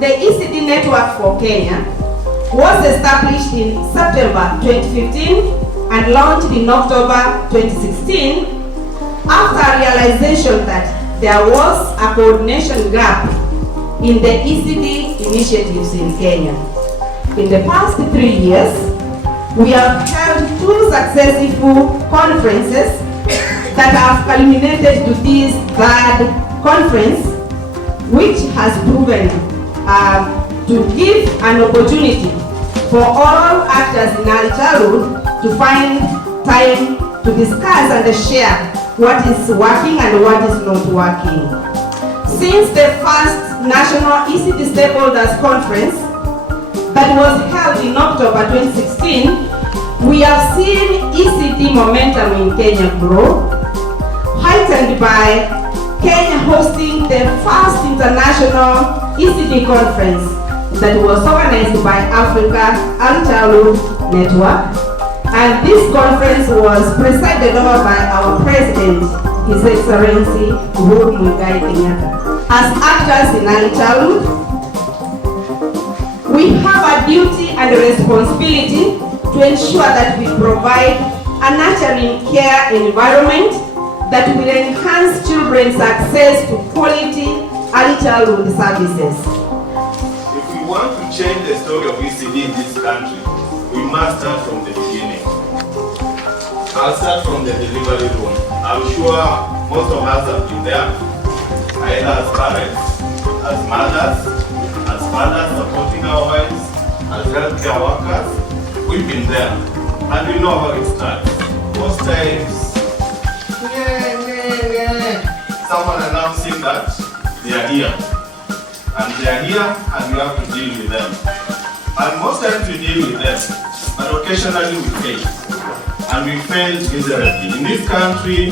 the ECD network for Kenya was established in September 2015 and launched in October 2016 after realization that there was a coordination gap in the ECD initiatives in Kenya. In the past 3 years, we have held 2 successful conferences that have culminated to this 3rd conference, which has proven to give an opportunity for all actors in early childhood to find time to discuss and share what is working and what is not working. Since the first National ECD Stakeholders Conference that was held in October 2016, we have seen ECD momentum in Kenya grow, heightened by Kenya hosting the first international ECD conference that was organized by Africa Early Childhood Network. And this conference was presided over by our President, His Excellency Uhuru Muigai Kenyatta. As actors in early childhood, we have a duty and a responsibility to ensure that we provide a nurturing care environment that will enhance children's access to quality early childhood services. If we want to change the story of ECD in this country, we must start from the beginning. I'll start from the delivery room. I'm sure most of us have been there, either as parents, as mothers, as fathers supporting our wives, as healthcare workers. We've been there, and we know how it starts. Most times, someone announcing that they are here, and we have to deal with them. And most times we deal with them, but occasionally we fail. And we fail miserably. In this country,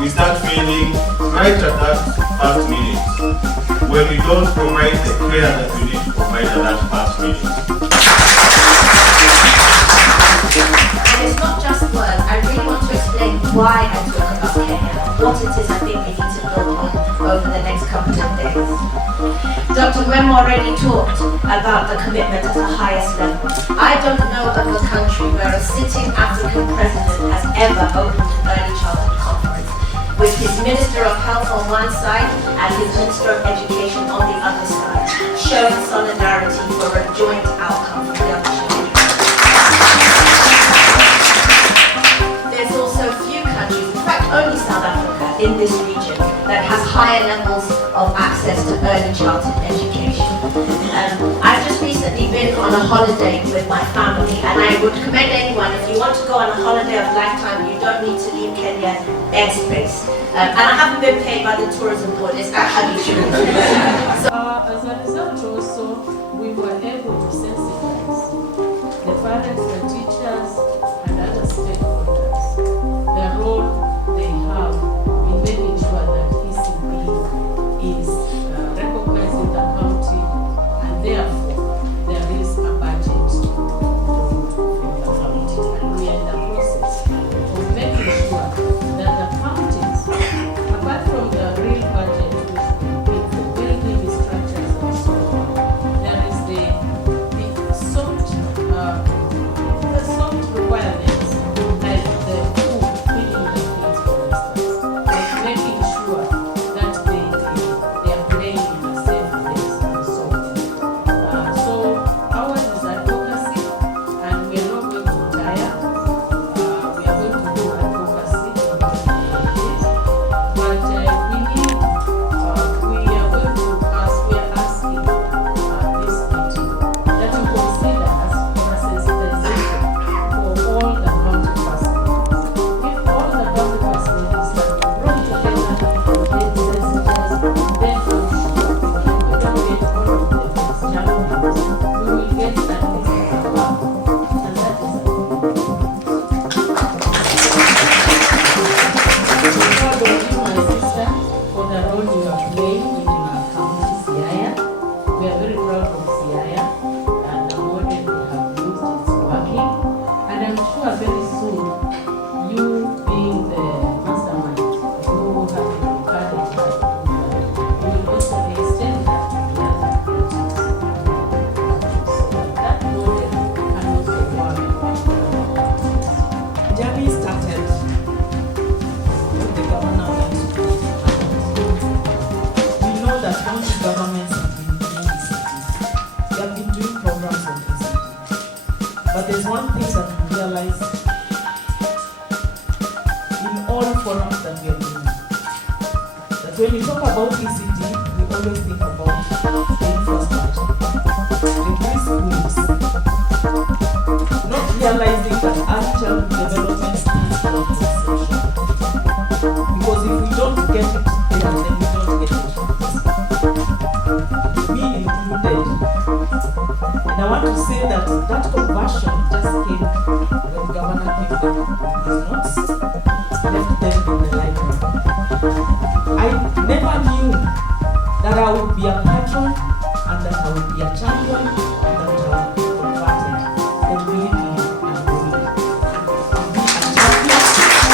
we start failing right at that first minute, when we don't provide the care that we need to provide at that first minute. And it's not just words. I really want to explain why I talk about Kenya, what it is I think we need to build on over the next couple of days. Dr. Mwema already talked about the commitment at the highest level. I don't know of a country where a sitting African president has ever opened an early childhood conference, with his Minister of Health on one side and his Minister of Education on the other side, showing solidarity for a joint outcome for young children. There's also few countries, in fact only South Africa in this region, that has higher levels of access to early childhood education. I've just recently been on a holiday with my family, and I would commend anyone, if you want to go on a holiday of lifetime, you don't need to leave Kenya airspace. And I haven't been paid by the tourism board, it's actually true. So, as a result also, we were able to sensitize the parents, the teachers, and other stakeholders, the role they have in making sure that ECD is recognized in the county, and therefore there is a budget in the county. And we are in the process of making sure that the counties, apart from the real budget which will be for building the structures and so on, there is the soft about ECD, we always think about the infrastructure. The preschools, not realizing that early childhood development starts from conception. Because if we don't get it there, then we don't get it right. Me included. And I want to say that that conversion just came when Governor picked up his notes, left them in the library. I never knew that I would be a patron and that I would be a champion and that I would be converted completely and fully. Be a champion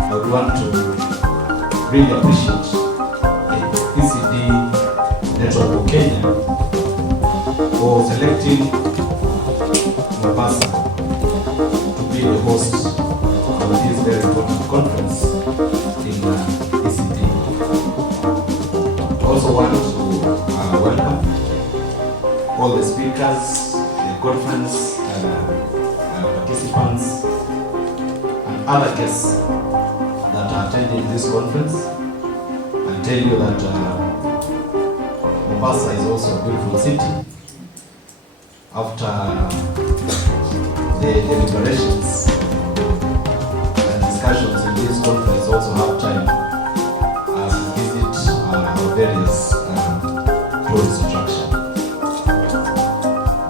I would want to really appreciate the ECD Network of Kenya for selecting Mombasa to be the host of this very important conference in ECD. I also want to welcome all the speakers, the conference participants, and other guests that are attending this conference, and tell you that Mombasa is also a beautiful city. After the deliberations and discussions in this conference, also have time to visit our various tourist attractions.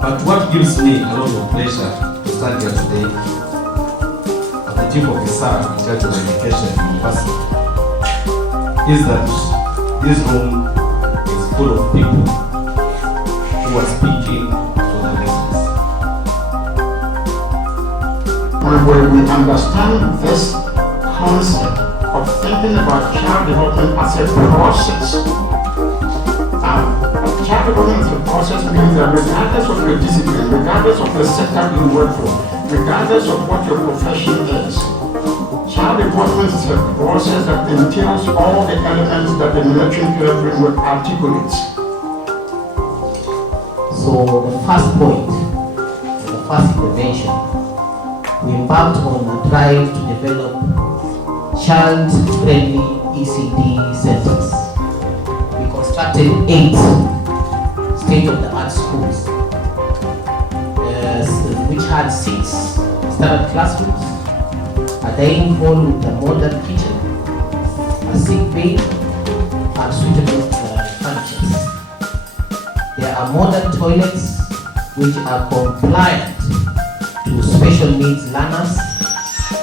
But what gives me a lot of pleasure to stand here today as the Chief Officer in charge of education in Mombasa is that this room is full of people who are speaking for the listeners. When we understand this concept of thinking about child development as a process, child development as a process means that regardless of your discipline, regardless of the sector you work for, regardless of what your profession is, child development is a process that entails all the elements that the nurturing care framework articulates. So the first point, the first intervention, we embarked on a drive to develop child-friendly ECD centers. We constructed 8 state-of-the-art schools, which had 6 standard classrooms, a dining hall with a modern kitchen, a sick bay, and suitable furniture. There are modern toilets which are compliant to special needs learners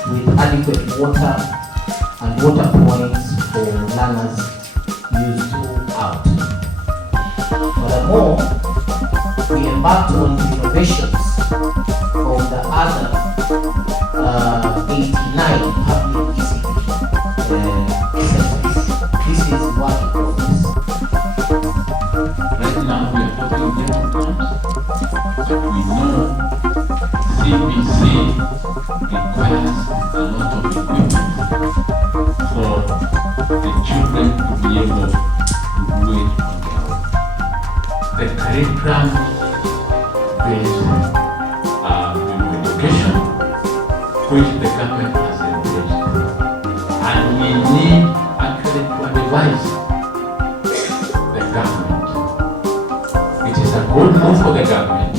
with adequate water and water points for learners used throughout. Furthermore, we embarked on innovations of the other 89 public ECD centers. This is one of this. Right now we are talking different terms, but we know CBC requires a lot of equipment for the children to be able to do it on their own. The curriculum-based education, which the government has embraced, and we need actually to advise the government. It is a good move for the government